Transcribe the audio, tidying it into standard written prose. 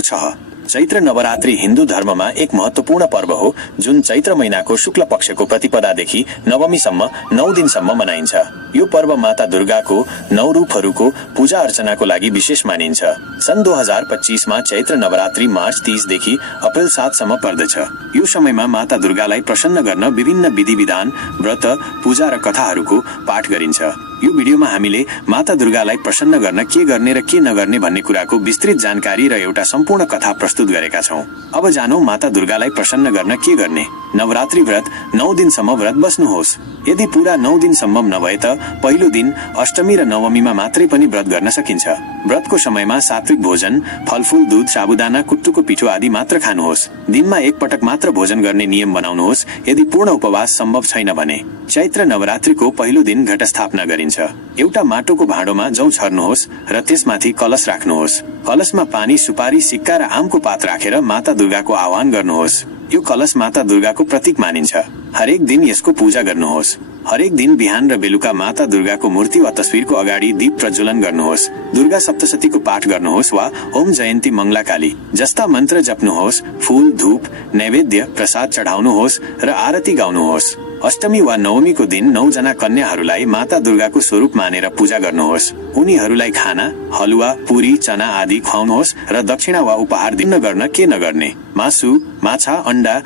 छ। चैत्र नवरात्रि हिन्दू धर्ममा एक महत्वपूर्ण पर्व हो जुन चैत्र महिनाको शुक्ल पक्षको प्रतिपदादेखि नवमीसम्म 9 दिनसम्म मनाइन्छ। यो पर्व माता दुर्गाको 9 रूपहरूको पूजा अर्चनाको लागि विशेष मानिन्छ। सन् 2025 मा चैत्र नवरात्रि मार्च 30 देखि अप्रिल 7 सम्म पर्दछ। यो समयमा माता दुर्गालाई प्रसन्न गर्न विभिन्न विधि विधान, व्रत, पूजा र कथाहरूको पाठ गरिन्छ। यो भिडियोमा हामीले माता दुर्गालाई प्रसन्न गर्न के गर्ने र के नगर्ने भन्ने कुराको विस्तृत जानकारी र एउटा सम्पूर्ण कथा प्रस्तुत गरेका छौं। अब जानौं माता दुर्गालाई प्रसन्न गर्न के गर्ने। नवरात्रि व्रत 9 दिनसम्म व्रत बस्नुहोस्। यदि पूरा 9 दिन सम्भव नभए त पहिलो दिन, अष्टमी र नवमीमा मात्रै पनि व्रत गर्न सकिन्छ। व्रतको समयमा सात्विक भोजन, फलफूल, दूध, साबुदाना, कुट्टुको पिठो आदि मात्र खानुहोस्। दिनमा एक पटक मात्र भोजन गर्ने नियम बनाउनुहोस् यदि पूर्ण उपवास सम्भव छैन भने। चैत्र नवरात्रिको पहिलो दिन घट स्थापना गरिन्छ। एउटा माटोको भाँडोमा जौ छर्नुहोस् र त्यसमाथि कलश राख्नुहोस्। कलशमा पानी, सुपारी, सिक्का र आमको पात राखेर माता दुर्गाको आह्वान गर्नुहोस्। यो कलश माता दुर्गाको प्रतीक मानिन्छ। हरेक दिन यसको पूजा गर्नुहोस्। हरेक दिन बिहान र बेलुका माता दुर्गाको मूर्ति वा तस्विरको अगाडि दीप प्रज्वलन गर्नुहोस्। दुर्गा सप्तशतीको पाठ गर्नुहोस् वा ओम जयन्ती मंगला काली जस्ता मन्त्र जप्नुहोस्। फूल, धूप, नैवेद्य, प्रसाद चढाउनुहोस् र आरती गाउनुहोस्। अष्टमी वा नवमीको दिन 9 जना कन्याहरूलाई माता दुर्गाको स्वरूप मानेर पूजा गर्नुहोस्। उनीहरूलाई खाना, हलुवा, पुरी, चना आदि खुवाउनुहोस् र दक्षिणा वा उपहार दिन गर्न के नगर्ने। मासु, माछा, अण्डा